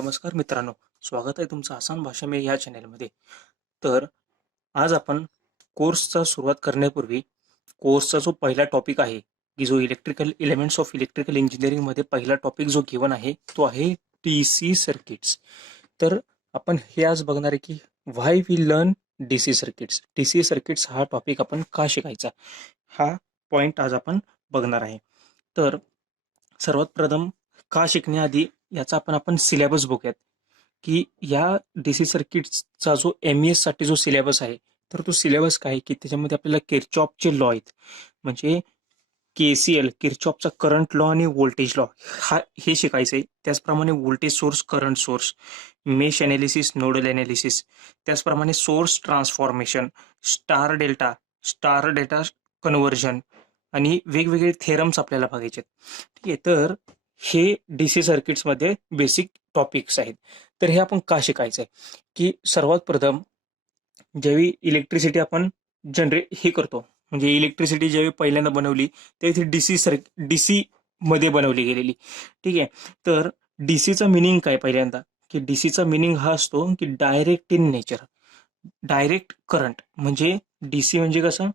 नमस्कार मित्रांनो, स्वागत आहे तुमचं आसान भाषा में या चॅनेलमध्ये. तर आज आपण कोर्सचा सुरुवात करण्यापूर्वी कोर्सचा जो पहिला टॉपिक आहे की जो इलेक्ट्रिकल एलिमेंट्स ऑफ इलेक्ट्रिकल इंजिनिअरिंगमध्ये पहिला टॉपिक जो गिवन आहे तो आहे डीसी सर्किट्स. तर आपण हे आज बघणार आहे की why we learn DC circuits. DC circuits हा टॉपिक आपण का शिकायचा, हा पॉइंट आज आपण बघणार आहे. तर सर्वात प्रथम का शिकण्याआधी याचा आपण सिलेबस बघूयात की या डीसी सर्किट्सचा जो MES साठी जो सिलेबस आहे तर तो सिलेबस काय की त्याच्यामध्ये आपल्याला किरचॉफचे लॉ आहेत, म्हणजे KCL किरचॉफचा करंट लॉ आणि व्होल्टेज लॉ हे शिकायचं आहे. त्याचप्रमाणे voltage source, current source, mesh analysis, nodal analysis, त्याचप्रमाणे source transformation, star delta conversion आणि वेगवेगळे थेरम्स आपल्याला बघायचे. ठीक आहे, तर हे डीसी सर्किट्समध्ये बेसिक टॉपिक्स आहेत. तर हे आपण का शिकायचं आहे की सर्वात प्रथम ज्यावेळी इलेक्ट्रिसिटी आपण हे करतो, म्हणजे इलेक्ट्रिसिटी ज्यावेळी पहिल्यांदा बनवली त्यावेळी डीसी मध्ये बनवली गेलेली. ठीक आहे, तर डीसीचा मिनिंग काय पहिल्यांदा की डीसीचा मिनिंग हा असतो की direct in nature, direct current. म्हणजे डीसी म्हणजे कसं,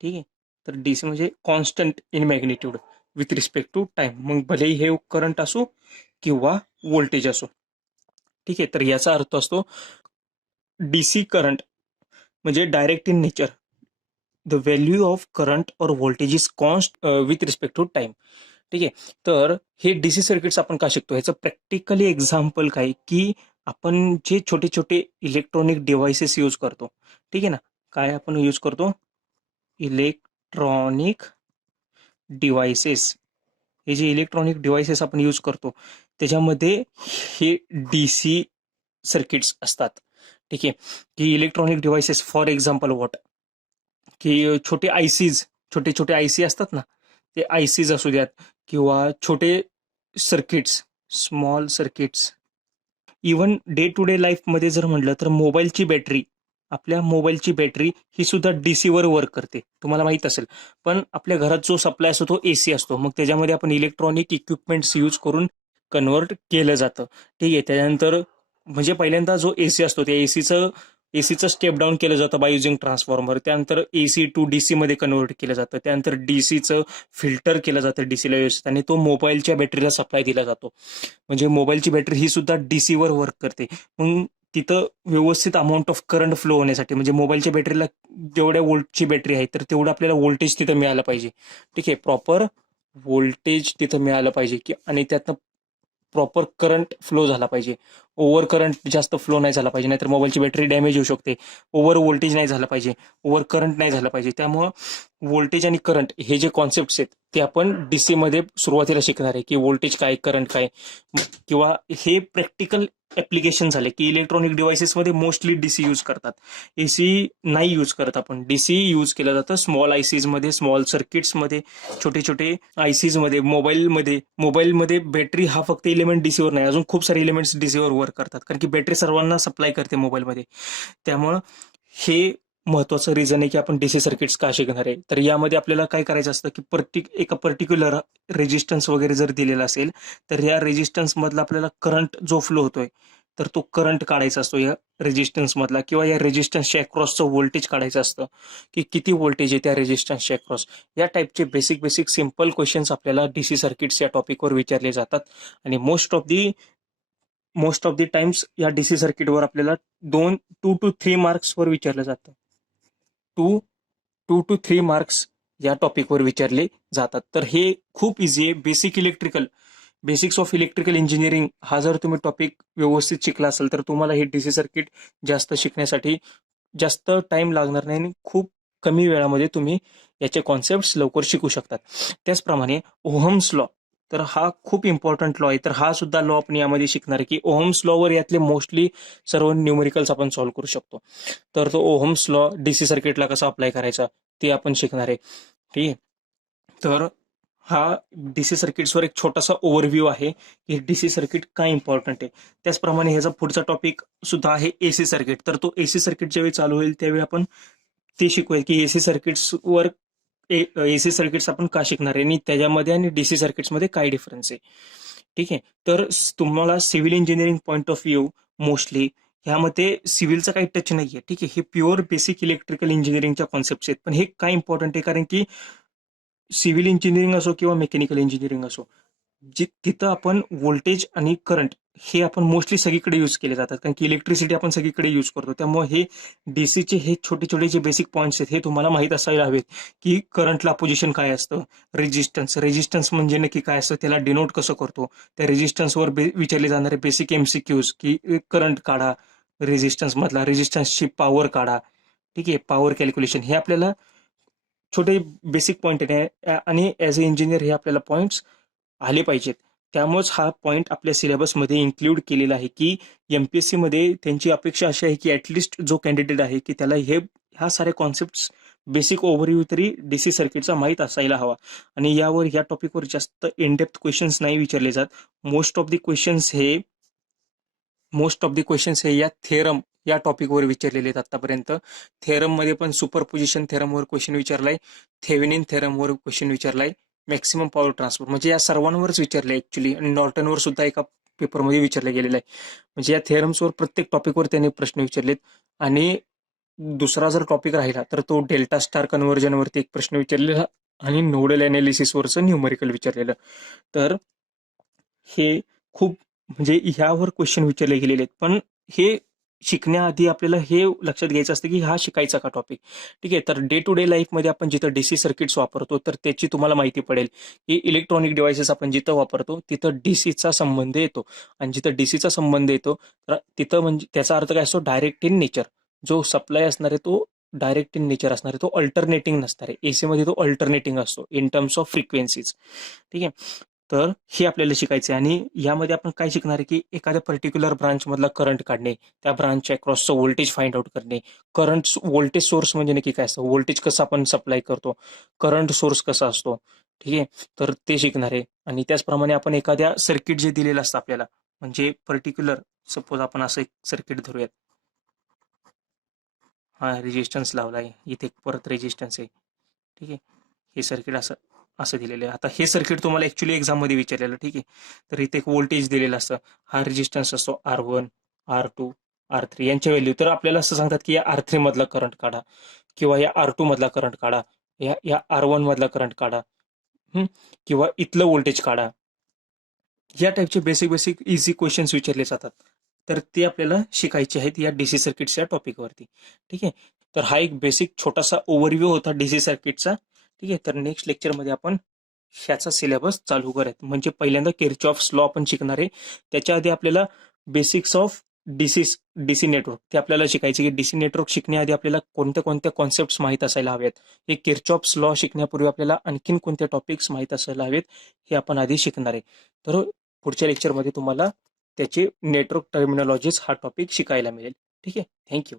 ठीक आहे, तर डीसी म्हणजे constant in magnitude with respect to time. मग भलेही हे करंट असो किंवा व्होल्टेज असो. ठीक आहे, तर याचा अर्थ असतो डीसी करंट म्हणजे direct in nature, the value of current और voltage is constant with respect to time. ठीक आहे, तर हे डीसी सर्किट्स आपण का शिकतो, ह्याचं प्रॅक्टिकली एक्झाम्पल काय की आपण जे छोटे छोटे इलेक्ट्रॉनिक डिव्हाइसेस यूज करतो, ठीक आहे ना, काय आपण यूज करतो, इलेक्ट्रॉनिक डिव्हाइसेस. हे जे इलेक्ट्रॉनिक डिव्हाइसेस आपण यूज करतो त्याच्यामध्ये हे डीसी सर्किट्स असतात. ठीक आहे, की electronic devices for example what, की छोटे छोटे आयसी असतात ना, ते आयसीज असू द्यात किंवा छोटे circuits, small circuits. Even day to day लाईफमध्ये जर म्हटलं तर आपल्या मोबाईलची बॅटरी ही सुद्धा डीसीवर वर्क करते, तुम्हाला माहित असेल. पण आपल्या घरात जो सप्लाय असतो तो एसी असतो, मग त्याच्यामध्ये आपण इलेक्ट्रॉनिक इक्विपमेंट्स यूज करून कन्वर्ट केलं जातं. ठीक आहे, त्याच्यानंतर म्हणजे पहिल्यांदा जो एसी असतो त्या एसीचं स्टेप डाऊन केलं जातं बाय युजिंग ट्रान्सफॉर्मर. त्यानंतर एसी टू डीसी मध्ये कन्वर्ट केलं जातं. त्यानंतर डीसीचं फिल्टर केलं जातं डीसीला व्यवस्थित आणि तो मोबाईलच्या बॅटरीला सप्लाय दिला जातो. म्हणजे मोबाईलची बॅटरी ही सुद्धा डीसीवर वर्क करते. मग तिथं व्यवस्थित अमाऊंट ऑफ करंट फ्लो होण्यासाठी, म्हणजे मोबाईलच्या बॅटरीला जेवढ्या वोल्टची बॅटरी आहे तर तेवढं आपल्याला व्होल्टेज तिथं मिळालं पाहिजे. ठीक आहे, प्रॉपर व्होल्टेज तिथं मिळालं पाहिजे की आणि त्यातनं प्रॉपर करंट फ्लो झाला पाहिजे. ओव्हर करंट जास्त फ्लो नाही झाला पाहिजे, नाहीतर मोबाईलची बॅटरी डॅमेज होऊ शकते. ओव्हर व्होल्टेज नाही झालं पाहिजे, ओव्हर करंट नाही झालं पाहिजे. त्यामुळं व्होल्टेज आणि करंट हे जे कॉन्सेप्ट आहेत ते आपण डीसी मध्ये सुरुवातीला शिकणार आहे की व्होल्टेज काय, करंट काय, किंवा हे प्रॅक्टिकल ऍप्लिकेशन झाले की इलेक्ट्रॉनिक डिव्हाइसेसमध्ये मोस्टली डीसी यूज करतात, एसी नाही यूज करत. आपण डीसी यूज केलं जातं स्मॉल आयसीज मध्ये, स्मॉल सर्किट्स मध्ये, छोटे छोटे आयसीज मध्ये. मोबाईलमध्ये बॅटरी हा फक्त एलिमेंट डीसीवर नाही, अजून खूप सारे एलिमेंट्स डीसीवर वर्क करतात, कारण की बॅटरी सर्वांना सप्लाय करते मोबाईलमध्ये. त्यामुळं हे महत्वाचं रिझन आहे की आपण डीसी सर्किट्स का शिकणार आहे. तर यामध्ये आपल्याला काय करायचं असतं की एका पर्टिक्युलर रेजिस्टन्स वगैरे जर दिलेला असेल तर या रेजिस्टन्स मधला आपल्याला करंट जो फ्लो होतोय तर तो करंट काढायचा असतो या रेजिस्टन्स मधला, किंवा या रेजिस्टन्सच्या अक्रॉसचं व्होल्टेज काढायचं असतं की किती व्होल्टेज आहे त्या रेजिस्टन्सच्या अक्रॉस. या टाईपचे बेसिक सिंपल क्वेश्चन्स आपल्याला डीसी सर्किट्स या टॉपिकवर विचारले जातात. आणि मोस्ट ऑफ दी टाइम्स या डीसी सर्किटवर आपल्याला 2 to 3 मार्क्स वर विचारलं जातं. 2 to 3 मार्क्स या टॉपिकवर विचारले जातात. तर हे खूप इझी आहे. बेसिक्स ऑफ इलेक्ट्रिकल इंजिनिअरिंग हा जर तुम्ही टॉपिक व्यवस्थित शिकला असेल तर तुम्हाला हे डीसी सर्किट जास्त शिकण्यासाठी जास्त टाइम लागणार नाही आणि खूप कमी वेळामध्ये तुम्ही याचे कॉन्सेप्ट लवकर शिकू शकतात. त्याचप्रमाणे ओहम्स लॉ, तर हा खूप इम्पॉर्टंट लॉ आहे. तर हा सुद्धा लॉ आपण यामध्ये शिकणार आहे की ओहम्स लॉवर यातले मोस्टली सर्व न्यूमेरिकल्स आपण सॉल्व्ह करू शकतो. तर तो ओहम्स लॉ डीसी सर्किटला कसा अप्लाय करायचा ते आपण शिकणार आहे. ठीक आहे, तर हा डीसी सर्किट्सवर एक छोटासा ओव्हरव्ह्यू आहे की डीसी सर्किट काय इम्पॉर्टंट आहे. त्याचप्रमाणे ह्याचा पुढचा टॉपिक सुद्धा आहे एसी सर्किट. तर तो एसी सर्किट ज्यावेळी चालू होईल त्यावेळी आपण ते शिकूया की एसी सर्किट्सवर एसी सर्किट्स आपण का शिकणार आहे आणि त्याच्यामध्ये आणि डीसी सर्किट्समध्ये काय डिफरन्स आहे. ठीक आहे. तर तुम्हाला civil engineering point of view mostly ह्यामध्ये सिव्हिलचा काही टच नाहीये. ठीक आहे. हे प्युअर बेसिक इलेक्ट्रिकल इंजिनिअरिंगच्या कॉन्सेप्ट आहेत. पण हे काय इम्पॉर्टंट आहे कारण की सिव्हिल इंजिनिअरिंग असो किंवा मेकॅनिकल इंजिनिअरिंग असो, तिथं आपण व्होल्टेज आणि करंट हे आपण मोस्टली सगळीकडे यूज केले जातात कारण की इलेक्ट्रिसिटी आपण सगळीकडे यूज करतो. त्यामुळे हे डीसीचे हे छोटे छोटे जे बेसिक पॉईंट्स आहेत हे तुम्हाला माहीत असायला हवेत की करंटला पोझिशन काय असतं, रेजिस्टन्स म्हणजे नक्की काय असतं, त्याला डिनोट कसं करतो, त्या रेजिस्टन्सवर विचारले जाणारे बेसिक एमसीक्यूज की करंट काढा रेजिस्टन्स मधला, रेजिस्टन्सची पॉवर काढा. ठीक आहे. पॉवर कॅल्क्युलेशन हे आपल्याला छोटे बेसिक पॉईंट आहे आणि ॲज अ इंजिनियर हे आपल्याला पॉईंट्स आले पाहिजेत. त्यामुळेच हा पॉईंट आपल्या सिलेबसमध्ये इन्क्ल्यूड केलेला आहे की एमपीएससी मध्ये त्यांची अपेक्षा अशी आहे की ऍटलिस्ट जो कॅन्डिडेट आहे की त्याला ह्या साऱ्या कॉन्सेप्ट बेसिक ओव्हरव्ह्यू तरी डीसी सर्किटचा माहीत असायला हवा. आणि या टॉपिकवर जास्त इनडेप्थ क्वेश्चन्स नाही विचारले जात. मोस्ट ऑफ द क्वेश्चन्स हे या थेरम या टॉपिकवर विचारलेले आहेत आतापर्यंत. थेरममध्ये पण सुपरपोजिशन थेरमवर क्वेश्चन विचारलाय, थेवेनिन थेरमवर क्वेश्चन विचारलाय, मॅक्सिमम पॉवर ट्रान्सफर म्हणजे या सर्वांवरच विचारले ऍक्च्युली. आणि नॉर्टनवर सुद्धा एका पेपरमध्ये विचारलं गेलेलं आहे. म्हणजे या थेरम्सवर प्रत्येक टॉपिकवर त्यांनी प्रश्न विचारलेत. आणि दुसरा जर टॉपिक राहिला तर तो डेल्टा स्टार कन्व्हर्जनवरती एक प्रश्न विचारलेला आणि नोडल अनालिसिसवरचं न्यूमरिकल विचारलेलं. तर हे खूप म्हणजे ह्यावर क्वेश्चन विचारले गेलेले आहेत. पण हे शिकण्याआधी आपल्याला हे लक्षात घ्यायचं असतं की हा शिकायचा का टॉपिक. ठीक आहे. तर डे टू डे लाईफमध्ये आपण जिथं डीसी सर्किट्स वापरतो तर त्याची तुम्हाला माहिती पडेल की इलेक्ट्रॉनिक डिव्हायसेस आपण जिथं वापरतो तिथं डीसीचा संबंध येतो. आणि जिथं डीसीचा संबंध येतो तर तिथं म्हणजे त्याचा अर्थ काय असतो, डायरेक्ट इन नेचर. जो सप्लाय असणार आहे तो डायरेक्ट इन नेचर असणार आहे, तो अल्टरनेटिंग नसणार आहे. एसी मध्ये तो अल्टरनेटिंग असतो इन टर्म्स ऑफ फ्रिक्वेन्सीज. ठीक आहे. तर हे आपल्याला शिकायचं आहे. आणि यामध्ये आपण काय शिकणार आहे की एखाद्या पर्टिक्युलर ब्रांच मधला करंट काढणे, त्या ब्रांचच्या क्रॉसचं व्होल्टेज फाइंड आउट करणे, करंट व्होल्टेज सोर्स म्हणजे नक्की काय असतं, व्होल्टेज कसं आपण सप्लाय करतो, करंट सोर्स कसा असतो. ठीक आहे. तर ते शिकणार आहे. आणि त्याचप्रमाणे आपण एखाद्या सर्किट जे दिलेलं असतं आपल्याला, म्हणजे पर्टिक्युलर सपोज आपण असं एक सर्किट धरूयात. हा रेजिस्टन्स लावलाय, इथे परत रेजिस्टन्स आहे. ठीक आहे. हे सर्किट असं असं दिलेलं आहे. आता हे सर्किट तुम्हाला ऍक्च्युली एक्झाममध्ये विचारलेलं. ठीक आहे. तर इथे एक व्होल्टेज दिलेलं असतं, हा रेजिस्टन्स असतो R1, R2, R3 यांच्या व्हॅल्यू. तर आपल्याला असं सांगतात की या R3 मधला करंट काढा किंवा या R2 मधला करंट काढा, या R1 मधला करंट काढा, किंवा इथलं व्होल्टेज काढा. या टाईपचे बेसिक बेसिक इझी क्वेश्चन्स विचारले जातात. तर ते आपल्याला शिकायचे आहेत या डीसी सर्किट्सच्या टॉपिकवरती. ठीक आहे. तर हा एक बेसिक छोटासा ओव्हरव्ह्यू होता डीसी सर्किटचा. ठीक आहे. तर नेक्स्ट लेक्चरमध्ये आपण ह्याचा सिलेबस चालू करत. म्हणजे पहिल्यांदा किर्चॉफ्स लॉ आपण शिकणार आहे. त्याच्या आधी आपल्याला बेसिक्स ऑफ डीसी नेटवर्क ते आपल्याला शिकायचे की डीसी नेटवर्क शिकण्याआधी आपल्याला कोणत्या कोणत्या कॉन्सेप्ट माहीत असायला हवेत. हे किर्चॉफ्स लॉ शिकण्यापूर्वी आपल्याला आणखीन कोणत्या टॉपिक्स माहीत असायला हवेत हे आपण आधी शिकणार आहे. तर पुढच्या लेक्चरमध्ये तुम्हाला त्याचे नेटवर्क टर्मिनॉलॉजीज हा टॉपिक शिकायला मिळेल. ठीक आहे. थँक्यू.